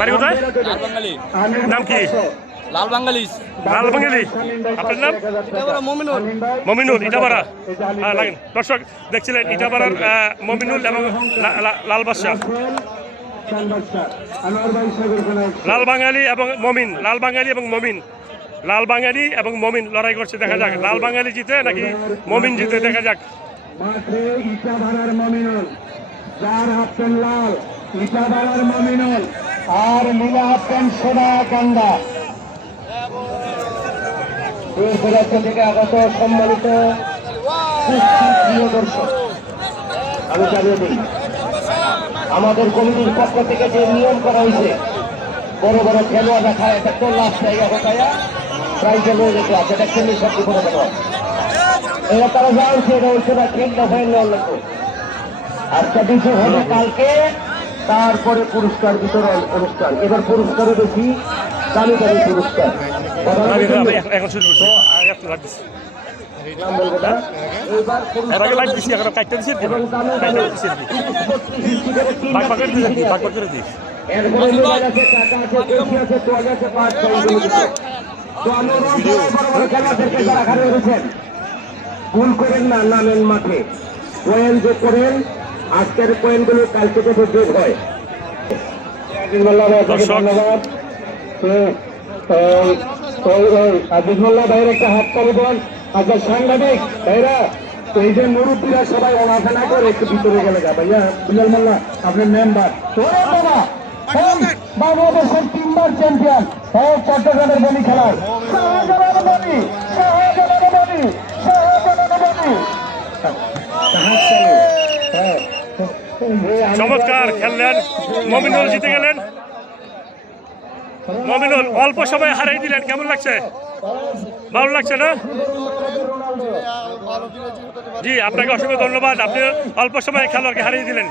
বাড়ি কোথায়? লাল বাঙালি নাম কি? লাল বাঙালি লাল বাঙালি আপনার নাম? মমিনুল। মমিনুল ইটাবাড়া হ্যাঁ লাগেন। দর্শক দেখছিলেন ইটাবাড়ার মমিনুল এবং লাল বাদশাহ। লাল বাঙালি এবং মমিন লাল বাঙালি এবং মমিন। লাল বাঙালি এবং মমিন লড়াই করছে দেখা যাক। লাল বাঙালি জিতে নাকি মমিন জিতে দেখা যাক। মাঠে মমিনুল যার হাফ লাল। ইটা ভাড়ার মমিনুল আর নীলা প্যান্ট সোনা কান্দা থেকে আগত সম্মানিত আমি জানিয়ে দিই, আমাদের কমিটির পক্ষ থেকে যে নিয়ম করা হয়েছে, বড় বড় খেলোয়াড় রাখা, এটা তো লাস্ট জায়গা হতায়া প্রাইজে লোক যেতে আছে এটা খেলে সব করে দেওয়া এরা তারা জানছে, এটা হচ্ছে না কেন্দ্র হয়ে নেওয়ার কালকে তারপরে পুরস্কার বিতরণ অনুষ্ঠান। এবার পুরস্কারও বেশি দামি দামি পুরস্কার ভুল করেন না নামেন মাঠে। যে করেন আজকের পয়েন্টগুলো কালকে থেকে যোগ হয়। ভাই, ধন্যবাদ। আজিজ মোল্লা ভাইয়ের একটা হাত দেন সাংবাদিক ভাইরা এই যে মুরব্বীরা সবাই অনাথা করে একটু ভিতরে গেলে গা ভাইয়া বিলাল মোল্লা আপনার মেম্বার ওরে বাবা এই বাংলাদেশের তিনবার চ্যাম্পিয়ন ও চট্টগ্রামের বলি খেলার। হ্যাঁ। চমৎকার খেললেন। মমিনুল জিতে গেলেন। মমিনুল অল্প সময় হারিয়ে দিলেন। কেমন লাগছে? ভালো লাগছে না? জি, আপনাকে অসংখ্য ধন্যবাদ। আপনি অল্প সময় খেলোয়াড়কে হারিয়ে দিলেন।